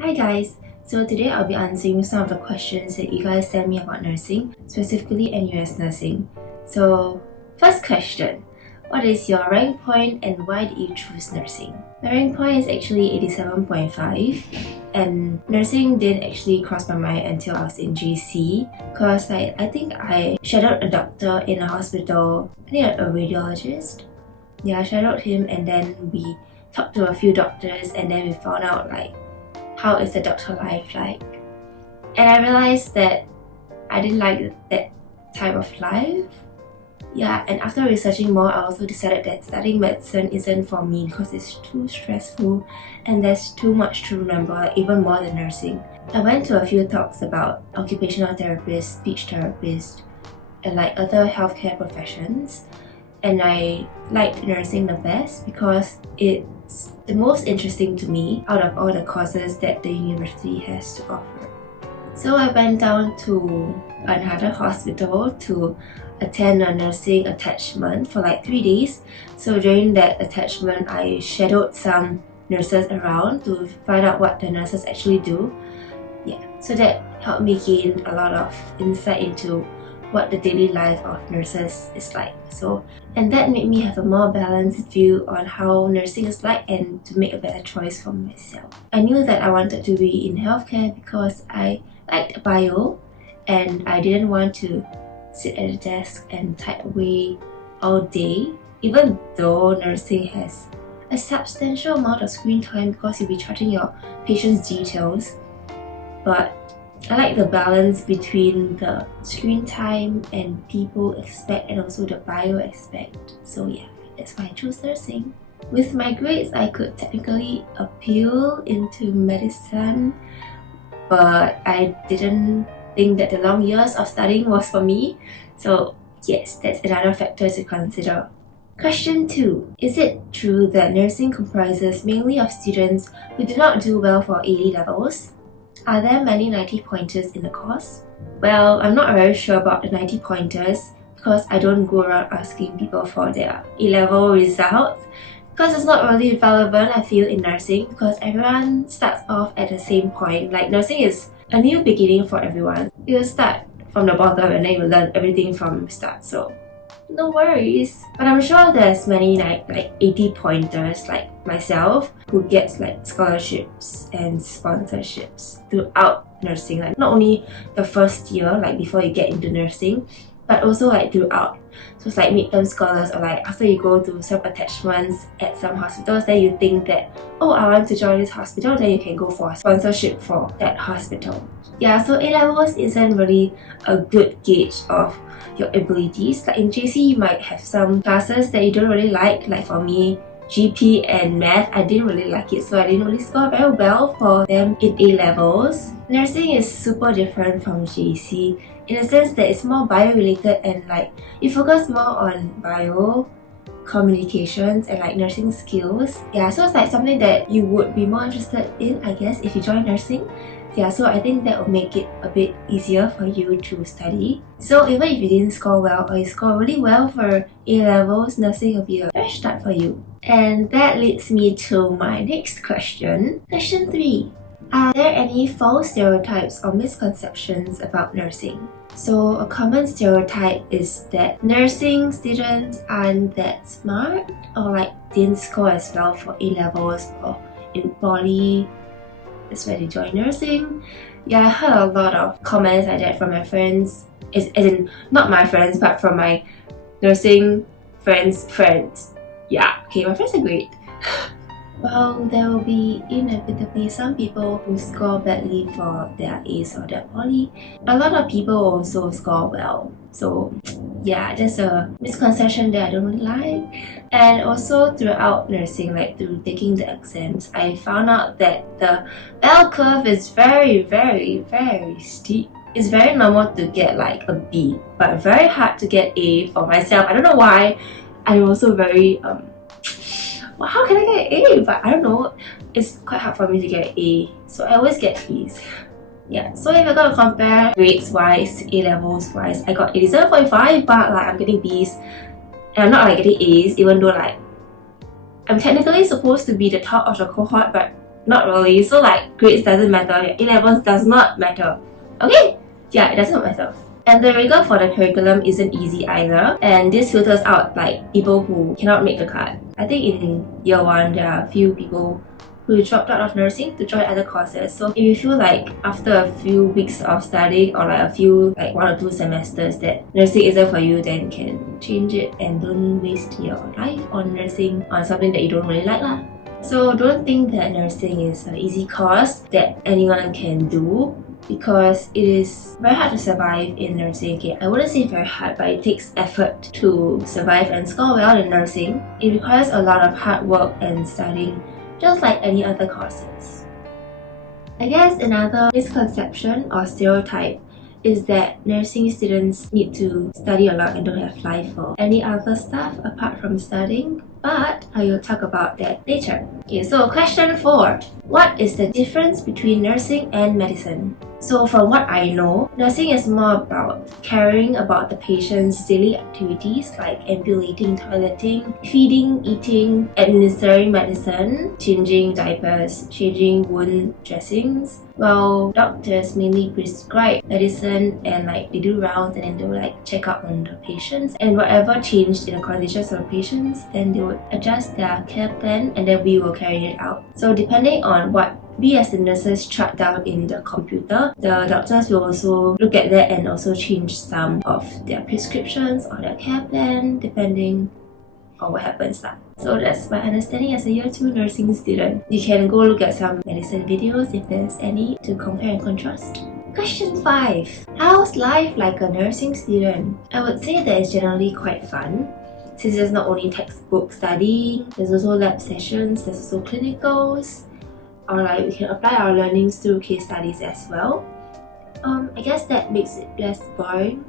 Hi guys! So today I'll be answering some of the questions that you guys sent me about nursing, specifically NUS nursing. So first question, what is your rank point and why did you choose nursing? My rank point is actually 87.5 and nursing didn't actually cross my mind until I was in GC because I think I shadowed a doctor in a hospital, I think a radiologist. Yeah, I shadowed him and then we talked to a few doctors and then we found out how is the doctor life like. And I realized that I didn't like that type of life. Yeah, and after researching more, I also decided that studying medicine isn't for me because it's too stressful and there's too much to remember, even more than nursing. I went to a few talks about occupational therapists, speech therapists, and other healthcare professions. And I liked nursing the best because it's the most interesting to me out of all the courses that the university has to offer. So I went down to another hospital to attend a nursing attachment for 3 days. So during that attachment, I shadowed some nurses around to find out what the nurses actually do. Yeah, so that helped me gain a lot of insight into what the daily life of nurses is like. And that made me have a more balanced view on how nursing is like and to make a better choice for myself. I knew that I wanted to be in healthcare because I liked bio and I didn't want to sit at a desk and type away all day, even though nursing has a substantial amount of screen time because you'll be charting your patient's details. But I like the balance between the screen time and people aspect and also the bio aspect. So yeah, that's why I chose nursing. With my grades, I could technically appeal into medicine, but I didn't think that the long years of studying was for me. So yes, that's another factor to consider. Question 2. Is it true that nursing comprises mainly of students who do not do well for A levels? Are there many 90 pointers in the course? Well, I'm not very sure about the 90 pointers because I don't go around asking people for their A-level results because it's not really relevant, I feel, in nursing because everyone starts off at the same point. Nursing is a new beginning for everyone. You start from the bottom and then you learn everything from start, so no worries. But I'm sure there's many 80 pointers like myself who gets scholarships and sponsorships throughout nursing, not only the first year before you get into nursing, but also throughout. So it's midterm scholars, or after you go to some attachments at some hospitals, then you think that, oh, I want to join this hospital, then you can go for a sponsorship for that hospital. Yeah, so A-levels isn't really a good gauge of your abilities. In JC, you might have some classes that you don't really like for me, GP and math, I didn't really like it, so I didn't really score very well for them in A-levels. Nursing is super different from JC in the sense that it's more bio-related and you focus more on bio, communications and nursing skills. Yeah, so it's something that you would be more interested in, I guess, if you join nursing. Yeah, so I think that will make it a bit easier for you to study. So even if you didn't score well or you score really well for A-levels, nursing will be a fresh start for you. And that leads me to my next question. Question 3. Are there any false stereotypes or misconceptions about nursing? So a common stereotype is that nursing students aren't that smart or didn't score as well for A-levels or in poly. That's why they join nursing. Yeah, I heard a lot of comments like that from my friends, as in not my friends but from my nursing friends' friends. Yeah, okay, my friends are great. Well, there will be inevitably some people who score badly for their A's or their poly. A lot of people also score well. So yeah, that's a misconception that I don't really like. And also throughout nursing, through taking the exams, I found out that the bell curve is very, very, very steep. It's very normal to get a B, but very hard to get A for myself. I don't know why. I'm also very well, how can I get an A? But I don't know, it's quite hard for me to get an A, so I always get B's. Yeah, so if I gotta compare grades wise, A-levels wise, I got 87.5, but I'm getting B's and I'm not getting A's, even though I'm technically supposed to be the top of the cohort, but Not really. So like grades doesn't matter, your A-levels does not matter. Okay? Yeah, it doesn't matter. And the rigor for the curriculum isn't easy either, and this filters out like people who cannot make the cut. I think in year 1 there are a few people who dropped out of nursing to join other courses. So if you feel like after a few weeks of studying or like a few like 1 or 2 semesters that nursing isn't for you, then you can change it and don't waste your life on nursing on something that you don't really like lah. So don't think that nursing is an easy course that anyone can do, because it is very hard to survive in nursing. Okay, I wouldn't say very hard, but it takes effort to survive and score well in nursing. It requires a lot of hard work and studying, just like any other courses. I guess another misconception or stereotype is that nursing students need to study a lot and don't have life for any other stuff apart from studying, but I will talk about that later. Okay, so question 4. What is the difference between nursing and medicine? So from what I know, nursing is more about caring about the patient's daily activities like ambulating, toileting, feeding, eating, administering medicine, changing diapers, changing wound dressings, while doctors mainly prescribe medicine and like they do rounds and then they will like check up on the patients, and whatever changed in the conditions of the patients, then they would adjust their care plan and then we will carry it out. So depending on what we as the nurses chart down in the computer, the doctors will also look at that and also change some of their prescriptions or their care plan depending on what happens now. So that's my understanding as a year 2 nursing student. You can go look at some medicine videos if there's any to compare and contrast. Question 5. How's life like a nursing student? I would say that it's generally quite fun, since there's not only textbook studying, there's also lab sessions, there's also clinicals, or like we can apply our learnings through case studies as well. I guess that makes it less boring.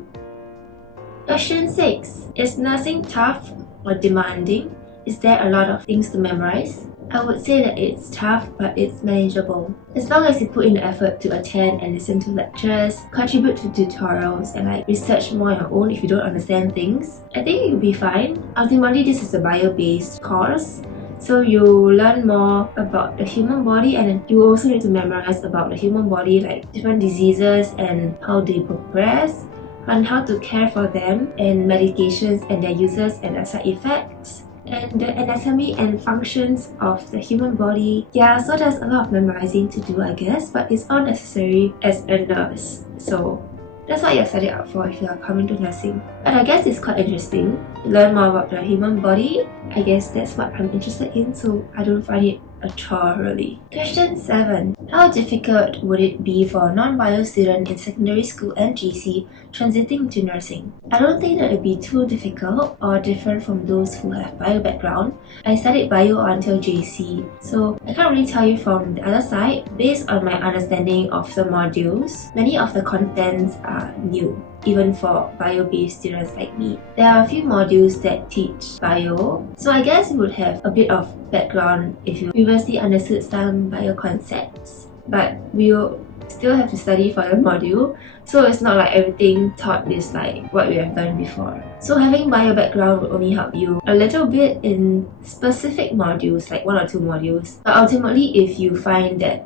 Question 6. Is nursing tough or demanding? Is there a lot of things to memorize? I would say that it's tough, but it's manageable. As long as you put in the effort to attend and listen to lectures, contribute to tutorials, and like research more on your own if you don't understand things, I think you'll be fine. Ultimately, this is a bio-based course, so you learn more about the human body, and then you also need to memorize about the human body, like different diseases and how they progress, and how to care for them, and medications and their uses and their side effects, and the anatomy and functions of the human body. Yeah, so there's a lot of memorizing to do, I guess, but it's all necessary as a nurse. So that's what you're studying up for if you're coming to nursing. But I guess it's quite interesting to learn more about the human body. I guess that's what I'm interested in, so I don't find it a chore really. Question 7. How difficult would it be for a non-bio student in secondary school and GC transiting to nursing? I don't think that it would be too difficult or different from those who have bio background. I studied bio until JC, so I can't really tell you from the other side. Based on my understanding of the modules, many of the contents are new, even for bio-based students like me. There are a few modules that teach bio, so I guess you would have a bit of background if you previously understood some bio concepts, but we'll still have to study for the module, so it's not like everything taught is like what we have done before. So having bio background would only help you a little bit in specific modules, like 1 or 2 modules, but ultimately if you find that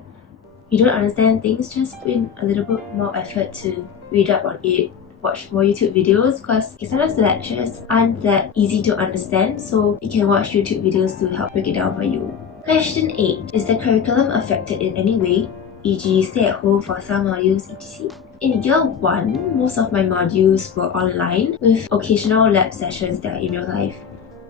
you don't understand things, just put in a little bit more effort to read up on it, watch more YouTube videos, because sometimes the lectures aren't that easy to understand, so you can watch YouTube videos to help break it down for you. Question 8. Is the curriculum affected in any way, e.g. stay at home for some modules, etc.? In year 1, most of my modules were online with occasional lab sessions that are in real life.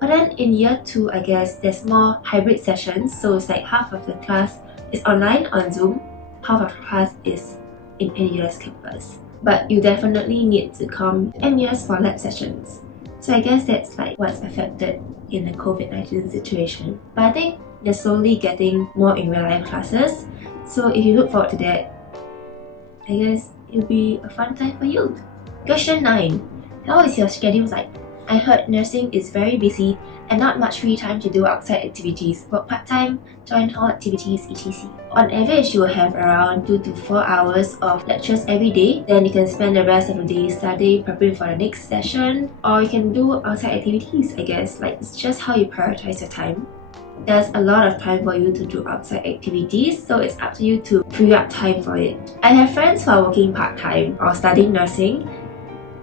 But then in year 2, I guess there's more hybrid sessions, so it's like half of the class is online on Zoom, half of the class is in NUS campus. But you definitely need to come to NUS for lab sessions. So I guess that's like what's affected in the COVID-19 situation. But I think they're slowly getting more in real life classes. So if you look forward to that, I guess it'll be a fun time for you. Question 9. How is your schedule like? I heard nursing is very busy and not much free time to do outside activities, work part-time, join hall activities, etc. On average, you will have around 2 to 4 hours of lectures every day. Then you can spend the rest of the day studying, preparing for the next session, or you can do outside activities, I guess. Like, it's just how you prioritize your time. there's a lot of time for you to do outside activities, so it's up to you to free up time for it. I have friends who are working part-time or studying nursing,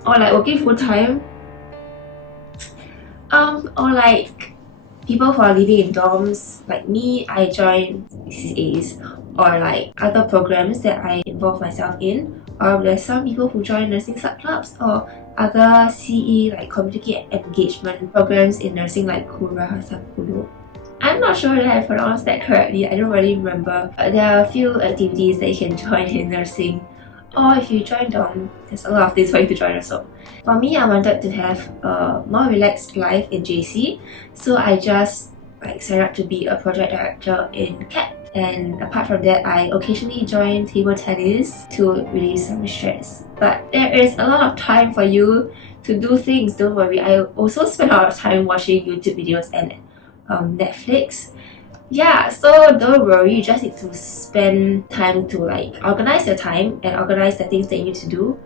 or like working full-time, or like people who are living in dorms. Like me, I join CCAs or like other programs that I involve myself in. Or there's some people who join nursing subclubs or other CE like community engagement programs in nursing like Kura Sapulu. I'm not sure that I pronounced that correctly, I don't really remember. But there are a few activities that you can join in nursing. Or if you join dorm, there's a lot of things for you to join also. For me, I wanted to have a more relaxed life in JC, so I just signed up to be a project director in CAP. And apart from that, I occasionally join table tennis to release some stress. But there is a lot of time for you to do things, don't worry. I also spend a lot of time watching YouTube videos and Netflix. Yeah, so don't worry, you just need to spend time to organize your time and organize the things that you need to do.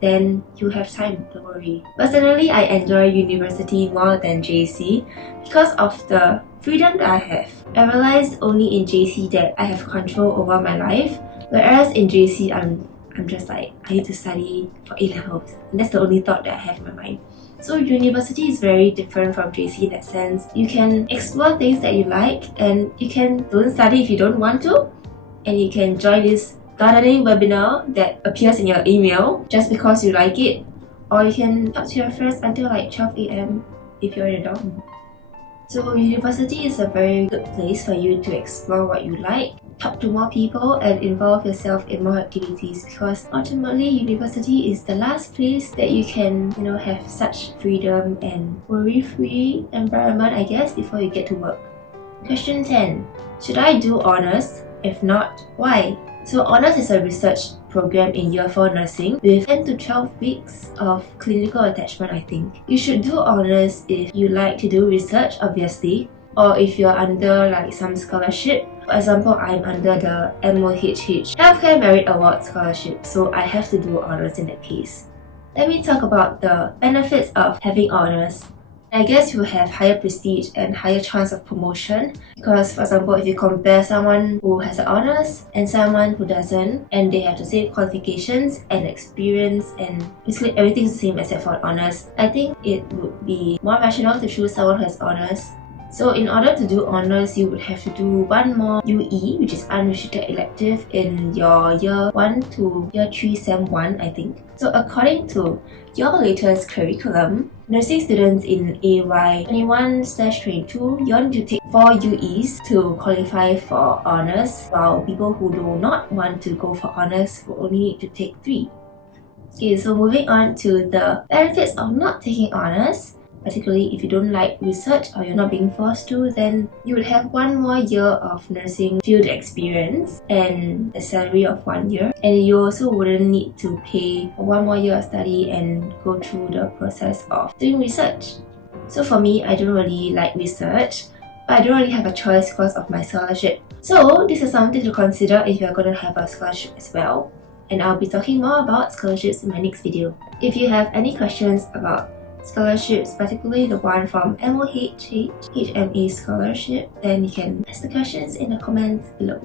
Then you have time, don't worry. Personally, I enjoy university more than JC because of the freedom that I have. I realized only in JC that I have control over my life, whereas in JC I'm just I need to study for A-levels, and that's the only thought that I have in my mind. So university is very different from JC in that sense. You can explore things that you like, and you can don't study if you don't want to, and you can join this gardening webinar that appears in your email just because you like it, or you can talk to your friends until 12 AM if you're in a dorm. So university is a very good place for you to explore what you like, talk to more people, and involve yourself in more activities, because ultimately university is the last place that you can have such freedom and worry-free environment, I guess, before you get to work. Question 10. Should I do honours? If not, why? So honours is a research program in year 4 nursing with 10 to 12 weeks of clinical attachment, I think. You should do honours if you like to do research, obviously, or if you're under some scholarship. For example, I'm under the MOHH Healthcare Merit Award Scholarship, so I have to do honours in that case. Let me talk about the benefits of having honours. I guess you have higher prestige and higher chance of promotion because, for example, if you compare someone who has an honours and someone who doesn't, and they have the same qualifications and experience and basically everything's the same except for honours, I think it would be more rational to choose someone who has honours. So in order to do honours, you would have to do one more UE, which is unrestricted elective, in your year 1 to year 3 Sem 1, I think. So according to your latest curriculum, nursing students in AY 21/22, you need to take 4 UEs to qualify for honours, while people who do not want to go for honours will only need to take 3. Okay, so moving on to the benefits of not taking honours. Particularly if you don't like research or you're not being forced to, then you would have 1 more year of nursing field experience and a salary of 1 year. And you also wouldn't need to pay for 1 more year of study and go through the process of doing research. So for me, I don't really like research, but I don't really have a choice because of my scholarship. So this is something to consider if you're going to have a scholarship as well. And I'll be talking more about scholarships in my next video. If you have any questions about scholarships, particularly the one from MOHH HMA scholarship, then you can ask the questions in the comments below.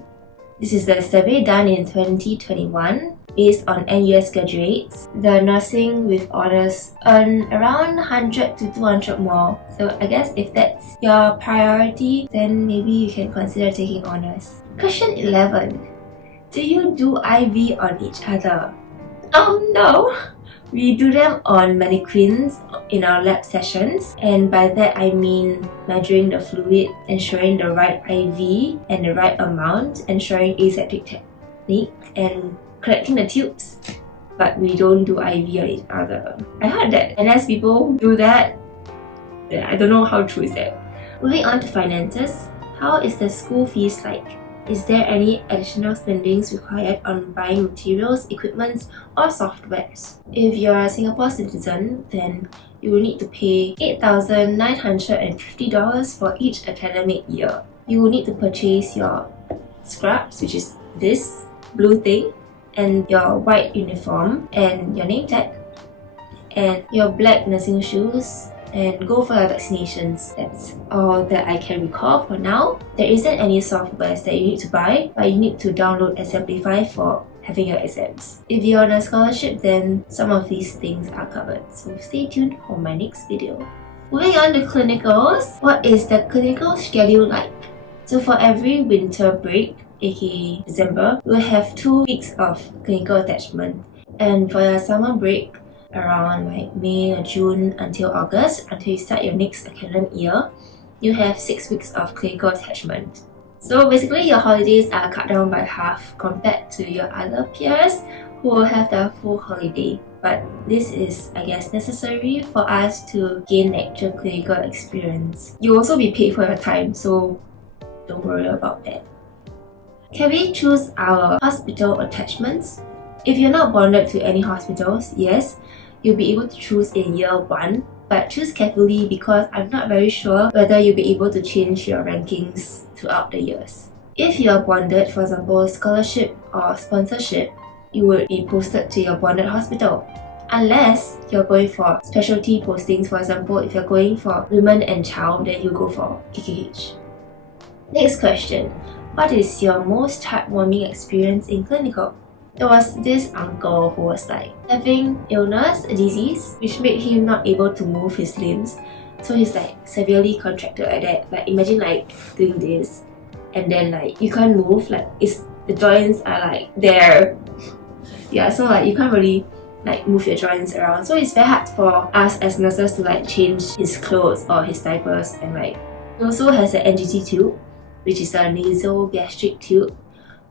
This is the survey done in 2021 based on NUS graduates. The nursing with honours earn around 100 to 200 more. So I guess if that's your priority, then maybe you can consider taking honours. Question 11. Do you do IV on each other? No! We do them on mannequins in our lab sessions, and by that I mean measuring the fluid, ensuring the right IV and the right amount, ensuring aseptic technique, and collecting the tubes. But we don't do IV on each other. I heard that NS people do that. I don't know how true is that. Moving on to finances. How is the school fees like? Is there any additional spendings required on buying materials, equipment, or softwares? If you're a Singapore citizen, then you will need to pay $8,950 for each academic year. You will need to purchase your scrubs, which is this blue thing, and your white uniform, and your name tag, and your black nursing shoes, and go for your vaccinations. That's all that I can recall for now. There isn't any softwares that you need to buy, but you need to download Exemplify for having your exams. If you're on a scholarship, then some of these things are covered. So stay tuned for my next video. Moving on to clinicals. What is the clinical schedule like? So for every winter break, aka December, we'll have 2 weeks of clinical attachment. And for your summer break, around like May or June until August, until you start your next academic year, you have 6 weeks of clinical attachment. So basically your holidays are cut down by half compared to your other peers who will have their full holiday. But this is, I guess, necessary for us to gain actual clinical experience. You'll also be paid for your time, so don't worry about that. Can we choose our hospital attachments? If you're not bonded to any hospitals, yes, you'll be able to choose in year 1, but choose carefully because I'm not very sure whether you'll be able to change your rankings throughout the years. If you're bonded, for example, scholarship or sponsorship, you would be posted to your bonded hospital. Unless you're going for specialty postings, for example, if you're going for women and child, then you go for KKH. Next question. What is your most heartwarming experience in clinical? There was this uncle who was like having illness, a disease, which made him not able to move his limbs. So he's like severely contracted like that. Like imagine like doing this and then like you can't move, like the joints are like there. Yeah, so like you can't really like move your joints around. So it's very hard for us as nurses to like change his clothes or his diapers, and like he also has an NGT tube, which is a nasal gastric tube,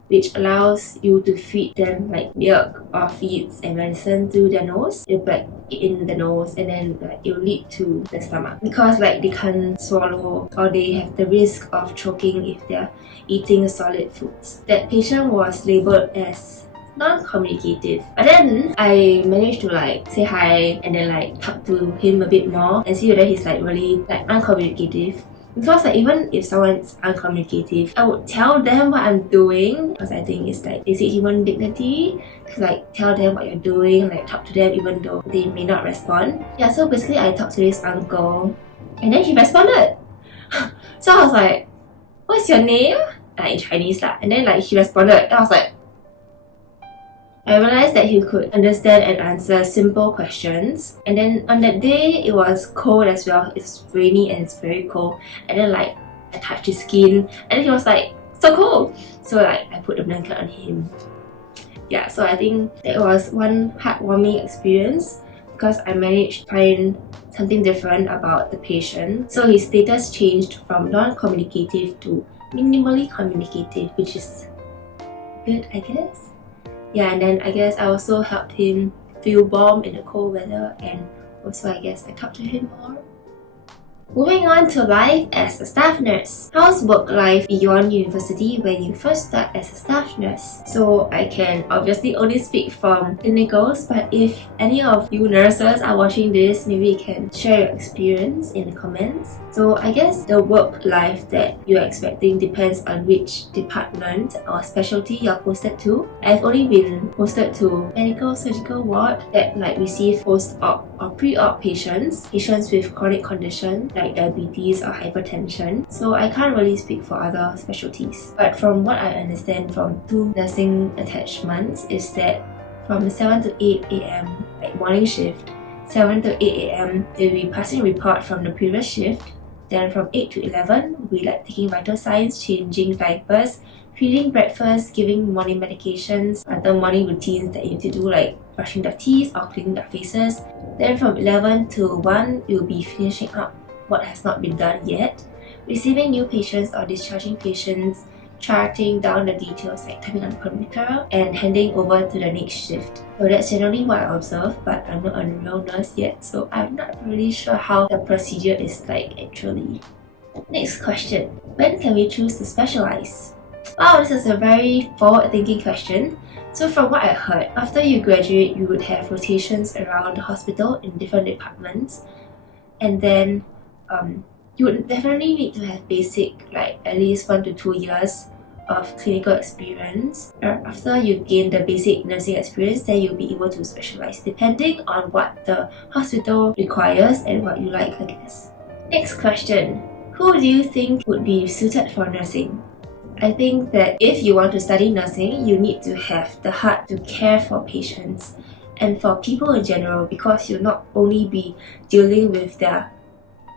which allows you to feed them like milk or feeds and medicine through their nose. It'll like in the nose and then like it'll lead to the stomach. Because like they can't swallow or they have the risk of choking if they're eating solid foods. That patient was labelled as non-communicative. But then I managed to like say hi and then like talk to him a bit more and see whether he's like really like uncommunicative. Because like even if someone's uncommunicative, I would tell them what I'm doing, because I think it's like basic human dignity to like tell them what you're doing, like talk to them even though they may not respond. Yeah, so basically I talked to this uncle and then he responded. So I was like, what's your name? In Chinese lah. And then like he responded and I was like, I realized that he could understand and answer simple questions. And then on that day, it was cold as well. It's rainy and it's very cold. And then like I touched his skin and he was like, so cold. So like I put a blanket on him. Yeah, so I think that was one heartwarming experience because I managed to find something different about the patient. So his status changed from non-communicative to minimally communicative, which is good, I guess. Yeah, and then I guess I also helped him feel warm in the cold weather, and also I guess I talked to him more. Moving on to life as a staff nurse. How's work life beyond university when you first start as a staff nurse? So I can obviously only speak from clinicals, but if any of you nurses are watching this, maybe you can share your experience in the comments. So I guess the work life that you're expecting depends on which department or specialty you're posted to. I've only been posted to medical surgical ward that like receive post-op or pre-op patients with chronic conditions like diabetes or hypertension. So I can't really speak for other specialties. But from what I understand from 2 nursing attachments is that from 7 to 8 a.m. like morning shift, 7 to 8 a.m. they'll be passing report from the previous shift. Then from 8 to 11, we'll be like taking vital signs, changing diapers, feeding breakfast, giving morning medications, other morning routines that you need to do like brushing their teeth or cleaning their faces. Then from 11 to 1, you'll be finishing up what has not been done yet, receiving new patients or discharging patients, charting down the details like typing on the computer, and handing over to the next shift. So that's generally what I observe, but I'm not a real nurse yet, so I'm not really sure how the procedure is like actually. Next question. When can we choose to specialize? Wow, this is a very forward-thinking question. So from what I heard, after you graduate, you would have rotations around the hospital in different departments, and then you would definitely need to have basic like at least 1 to 2 years of clinical experience. After you gain the basic nursing experience, then you'll be able to specialize depending on what the hospital requires and what you like, I guess. Next question. Who do you think would be suited for nursing? I think that if you want to study nursing, you need to have the heart to care for patients and for people in general, because you'll not only be dealing with the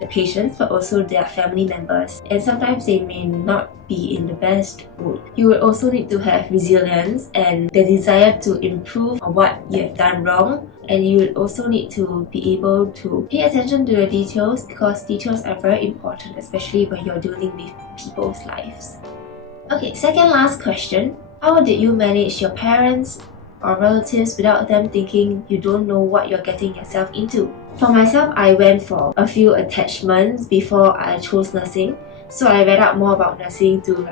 patients but also their family members, and sometimes they may not be in the best mood. You will also need to have resilience and the desire to improve on what you have done wrong, and you will also need to be able to pay attention to the details, because details are very important, especially when you're dealing with people's lives. Okay, second last question. How did you manage your parents or relatives without them thinking you don't know what you're getting yourself into? For myself, I went for a few attachments before I chose nursing. So I read up more about nursing through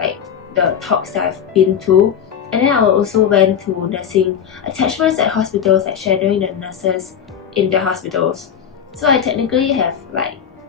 the talks that I've been to. And then I also went to nursing attachments at hospitals, like shadowing the nurses in the hospitals. So I technically have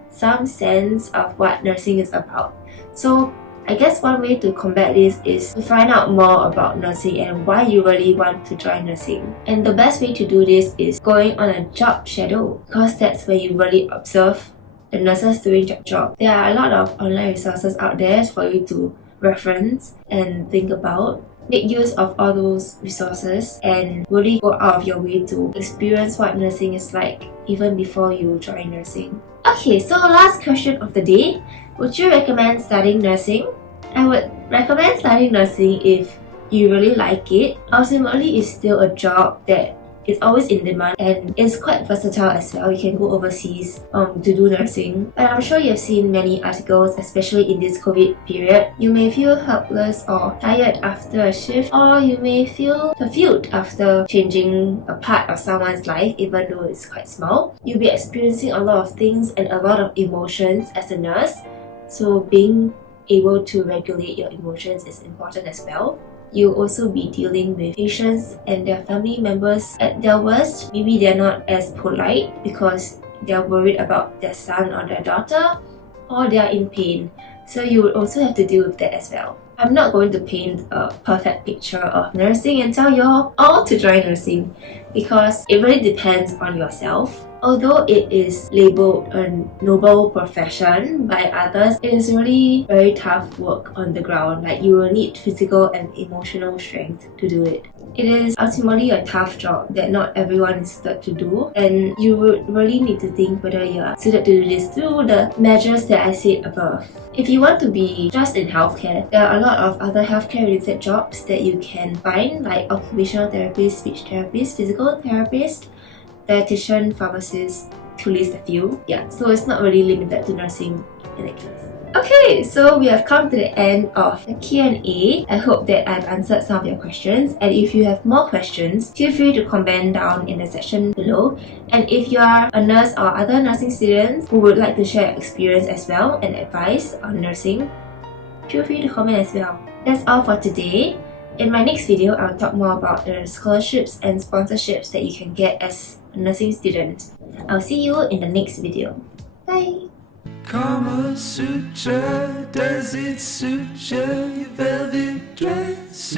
some sense of what nursing is about. So I guess one way to combat this is to find out more about nursing and why you really want to join nursing. And the best way to do this is going on a job shadow, because that's where you really observe the nurses doing their job. There are a lot of online resources out there for you to reference and think about. Make use of all those resources and really go out of your way to experience what nursing is like even before you join nursing. Okay, so last question of the day. Would you recommend studying nursing? I would recommend studying nursing if you really like it. Ultimately, it's still a job that is always in demand and is quite versatile as well. You can go overseas to do nursing. But I'm sure you've seen many articles, especially in this COVID period. You may feel helpless or tired after a shift, or you may feel fulfilled after changing a part of someone's life, even though it's quite small. You'll be experiencing a lot of things and a lot of emotions as a nurse. So being able to regulate your emotions is important as well. You'll also be dealing with patients and their family members at their worst. Maybe they're not as polite because they're worried about their son or their daughter, or they're in pain. So you would also have to deal with that as well. I'm not going to paint a perfect picture of nursing and tell you all to join nursing, because it really depends on yourself. Although it is labeled a noble profession by others, it is really very tough work on the ground. You will need physical and emotional strength to do it. It is ultimately a tough job that not everyone is suited to do, and you would really need to think whether you are suited to do this through the measures that I said above. If you want to be just in healthcare, there are a lot of other healthcare related jobs that you can find, like occupational therapist, speech therapist, physical therapist, dietitian, pharmacist, to list a few. Yeah, so it's not really limited to nursing in that case. Okay, so we have come to the end of the Q&A. I hope that I've answered some of your questions, and if you have more questions, feel free to comment down in the section below. And if you are a nurse or other nursing students who would like to share your experience as well and advice on nursing, feel free to comment as well. That's all for today. In my next video, I'll talk more about the scholarships and sponsorships that you can get as a nursing student. I'll see you in the next video. Bye! Kama Sutra, does it suit you? Your velvet dress